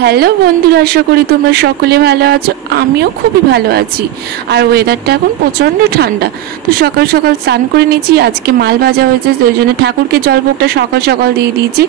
Hello বন্ধুরা, আশা করি তোমরা সকলে ভালো আছো। আমিও খুবই ভালো আছি। আর ওয়েদারটা এখন প্রচণ্ড ঠান্ডা। তো সকাল সকাল স্নান করে নিয়েছি। আজকে মাল ভাজা হয়েছে, তো ওই জন্য ঠাকুরকে জলভোগটা সকাল সকাল দিয়ে দিয়েছি।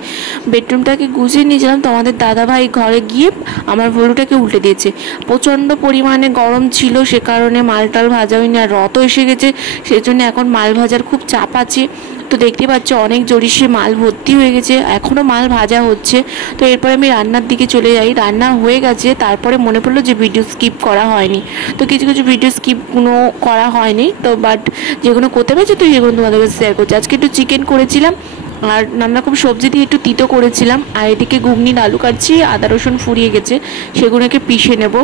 বেডরুমটাকে গুছিয়ে নিয়েছিলাম, তোমাদের দাদাভাই ঘরে গিয়ে আমার ভলুটাকে উল্টে দিয়েছে। প্রচণ্ড পরিমাণে গরম ছিল, সে কারণে মাল টাল ভাজা হয়নি। আর রথও এসে গেছে, সেজন্য এখন মাল ভাজার খুব চাপ আছে। তো দেখতে পাচ্ছ অনেক জড়িসে মাল ভর্তি হয়ে গেছে, এখনও মাল ভাজা হচ্ছে। তো এরপরে আমি রান্নার দিকে চলে যাই। রান্না হয়ে গেছে, তারপরে মনে পড়লো যে ভিডিও স্কিপ করা হয়নি। তো কিছু কিছু ভিডিও স্কিপগুলো করা হয়নি, তো বাট যেগুলো করতে পেরেছি তো সেগুলো তোমাদের কাছে শেয়ার করছি। আজকে একটু চিকেন করেছিলাম, আর নানা রকম সবজি দিয়ে একটু তিতো করেছিলাম। আর এদিকে ঘুগনি আলু কাটছি, আদা রসুন ফুরিয়ে গেছে, সেগুলোকে পিষে নেব।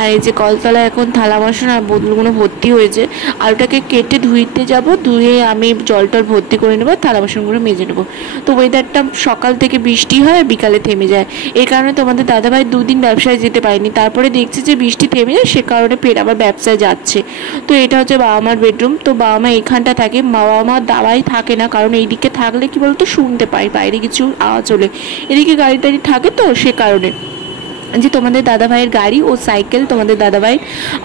আর এই যে কলতলায় এখন থালা বাসন আর বোতলগুলো ভর্তি হয়েছে। আলুটাকে কেটে ধুইতে যাব, ধুয়ে আমি জল টল ভর্তি করে নেবো, থালা বাসনগুলো মেজে নেবো। তো ওয়েদারটা সকাল থেকে বৃষ্টি হয়, বিকালে থেমে যায়। এই কারণে তোমাদের দাদাভাই দুদিন ব্যবসায় যেতে পারেনি। তারপরে দেখছি যে বৃষ্টি থেমে যায়, সে কারণে ফের আবার ব্যবসায় যাচ্ছে। তো এটা হচ্ছে বাবা মার বেডরুম। তো বাবা মা এখানটা থাকে, বাবা মার দাওয়াই থাকে না, কারণ এইদিকে থাকলে কি বলতো শুনতে পাই বাইরে কিছু আওয়াজ হলে। এদিকে গাড়ি টাড়ি থাকে, তো সে কারণে যে তোমাদের দাদাভাইয়ের গাড়ি ও সাইকেল তোমাদের দাদাভাই।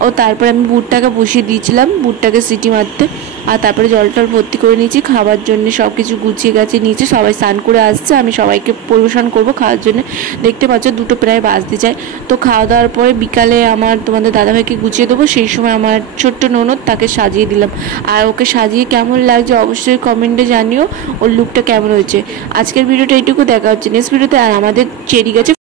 ও তারপরে আমি বুটটাকে বসিয়ে দিয়েছিলাম, বুটটাকে সিটি মারতে। আর তারপরে জল টল ভর্তি করে নিয়েছি খাবার জন্য, সব কিছু গুছিয়ে গেছে নিচে। সবাই স্নান করে আসছে, আমি সবাইকে পরিবেশন করব খাওয়ার জন্য। দেখতে পাচ্ছ দুটো প্রায় বাজতে যায়। তো খাওয়া দাওয়ার পরে বিকালে আমার তোমাদের দাদাভাইকে গুছিয়ে দেবো। সেই সময় আমার ছোট্ট ননদ, তাকে সাজিয়ে দিলাম। আর ওকে সাজিয়ে কেমন লাগছে অবশ্যই কমেন্টে জানিও, ওর লুকটা কেমন হয়েছে। আজকের ভিডিওটা এইটুকু, দেখা হচ্ছে নেক্সট ভিডিওতে। আর আমাদের চেরি গাছে